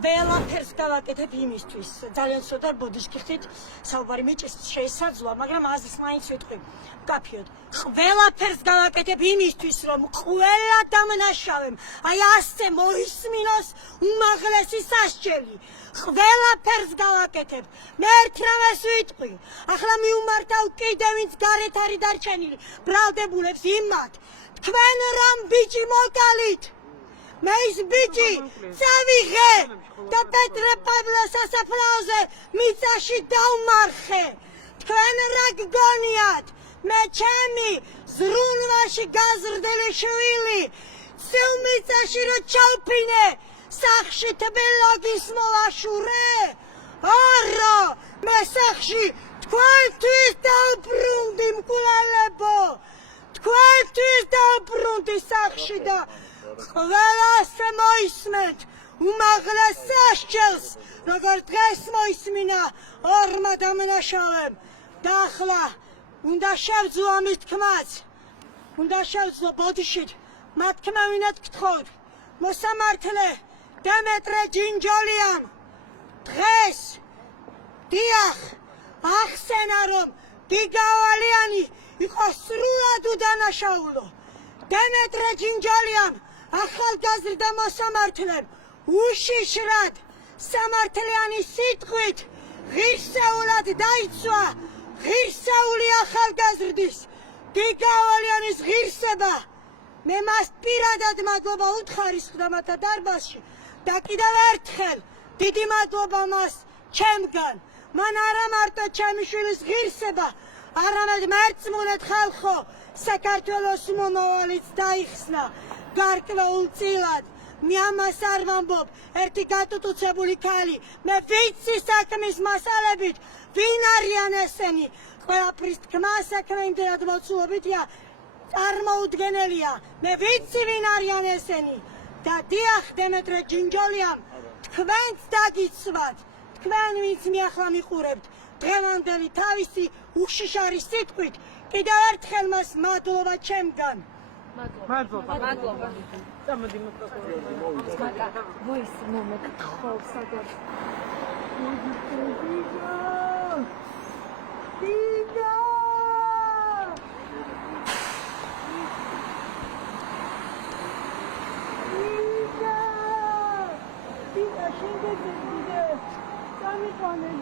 ყველაფერს გავაკეთებ იმისთვის. ძალიან ცოტა ბოდიშკი ხდით, საუბარი მიჭის შეესაძლოა, მაგრამ აზრს მაინც ვიტყვი. მკაფიოდ. ყველაფერს გავაკეთებ იმისთვის, რომ ყველა დამნაშავემ აი ასე მოისმინოს უმაღლესი სასჯელი. ყველაფერს გავაკეთებ. მე ერთ რამეს ვიტყვი. ახლა მიუმართავ კიდევ ვინც გარეთ არის დარჩენილი. ბრალდებულებს იმათ. თქვენ რამ ბიჭი მოკალით? მე ის ბიჭი წავიღე და პეტრე პავლეს სასაფლაოზე მიწაში დავმარხე. თქვენ რა გგონიათ? მე ჩემი ზრუნვაში გაზრდილი შვილი ცივ მიწაში რო ჩავფინე სახში თბილოგის მოვაშურე? არა, მე სახში თქვენთვის დავბრუნდი მკვლელებო. თქვენთვის დავბრუნდი სახში და ყველას მოისმენთ უმაღლეს სასჯელს, როგორ დღეს მოისმინა ორმა დამნაშავემ. და ახლა უნდა შევძლო ამის თქმაც. უნდა შევძლო ბოდიშით. მათ თქმა ვინათ გთხოვთ. მოსამართლე დემეტრე ჯინჯოლიან დღეს დიახ ახსენა რომ გიგავალიანი იყო სრულად უდანაშაულო. დემეტრე ჯინჯოლიან ახალგაზრდა მოსამართლემ უშიშრად სამართლიანი სიტყვით ღირსეულად დაიცვა ღირსეული ახალგაზრდის გიგავალიანის ღირსება. მე მას პირადად მადლობა უთხარისხდა მათა დარბაზში და კიდევ ერთხელ დიდი მადლობა მას ჩემგან. მან არა მარტო ჩემი შვილის ღირსება, არამედ მერწმუნედ ხალხო საქართველოს მომავალიც დაიხსნა გარკვეულწილად. მე ამას არ ვამბობ, ერთი გატუტუცებული ქალი, მე ვიცი საქმის მასალებით, ვინ არიან ესენი. ყველაფრის თქმა საქმე იმდენად მოცულობითია, წარმოუდგენელია. მე ვიცი ვინ არიან ესენი და დიახ დემეტრე ჯინჯოლიამ თქვენც დაგიცვათ. თქვენ ვინც მე ახლა მიყურებთ დღევანდელი თავისი უშიშარი სიტყვით კიდევ ერთხელ მას მადლობა ჩემგან. მადლობა. გამოდი მოკაკა. ვოის მომეკითხავ სადაც. დიდა. დიდა შეგეძებიდე. სამიყანე.